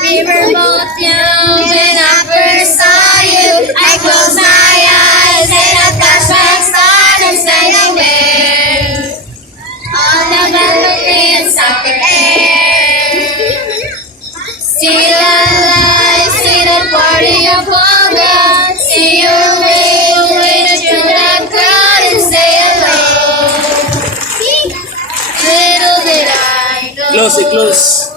We were both young when I first saw you. I closed my eyes and a flashback started sliding away. On the balcony in summer air. Still alive, see the party of hunger. See your ring with through the crowd and say hello. Little did I know. Close it, close.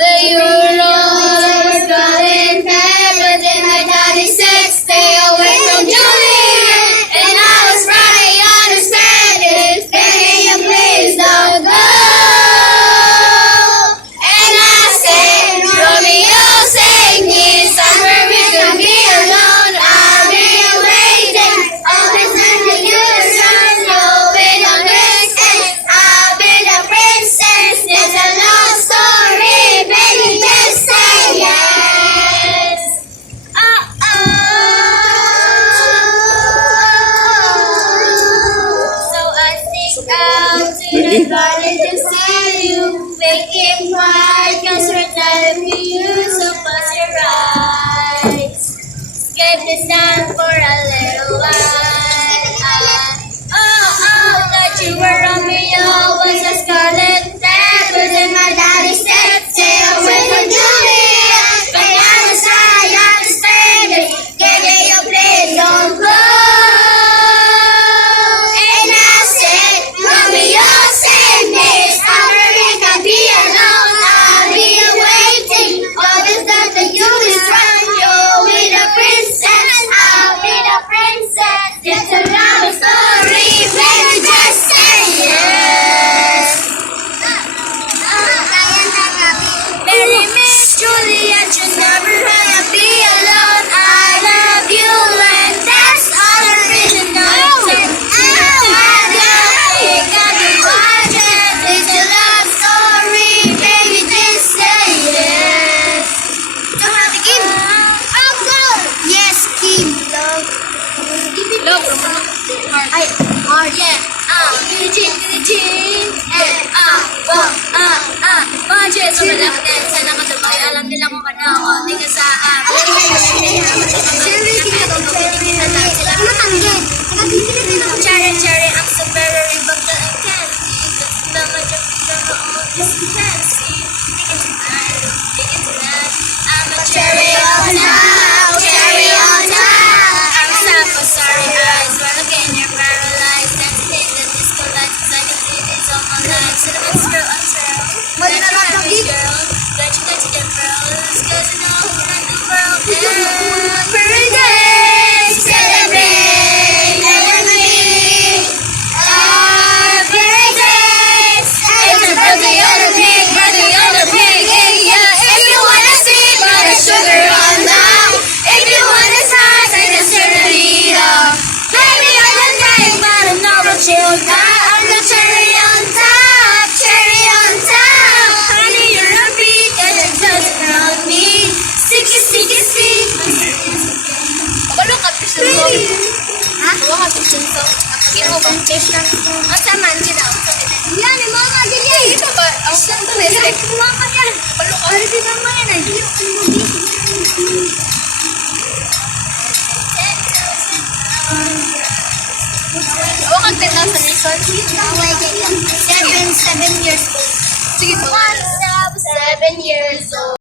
That you were always calling heaven, and my daddy said, stay away from Juliet. And I was right, understanding, begging you please don't go. And I said, Romeo, save me somewhere we can be alone. I'll be waiting, always letting you return. You'll be the princess, I'll be the princess. It's a love story, baby, just say yes. So I sneak out to the garden to see you, making quiet, cause we're telling you, so close your eyes. Skip the sun for a little while. That you were Romeo was a scarlet letter, and my daddy said, stay away from Juliet. But I was I understand it, giving you please don't go. And I said, Romeo, save me, somewhere we can be alone. I'll be waiting, always that the you is run. You'll be the princess, I'll be the princess. Love, ay, hard, yeah. Budget, so malaki din. Sana matubay. Alam nila kung ano ako. Di ka sa Cherry, cherry, I'm so very but I can't see. Mama, just can't see. Take it tonight. I'm a cherry on top, cherry on top. I'm so sorry, eyes. Well, again, you're paralyzed. Dancing in the disco lights, 'cause I can see this all my life. Cinnamon swirl, unfurl. Don't you touch the pearls, 'cause you know who run the world. Every day, celebrate, celebrate. Our birthdays. It's a birthday on the pig, birthday on the pig, yeah. If you wanna sweet, but a sugar on top. If you wanna sauce, I can certainly eat. Baby, I'm not dying, but I'm not a chill guy. I'm the cherry on top, cherry on top. Honey, you're a beat, and it doesn't around me. Sticky, sticky, sticky. Walo ka pisan so. Ha? Walo ka pisan so. Kino ba pisan so? Asa man kita? Yan, yung mga kagilya. Ito ba? Ang santo na isa. Kuha ka yan. Walo ka. Pwede ka mo yan ay. Huwag kang 10,000 resource. 7 years old. Sige po. 7 years old.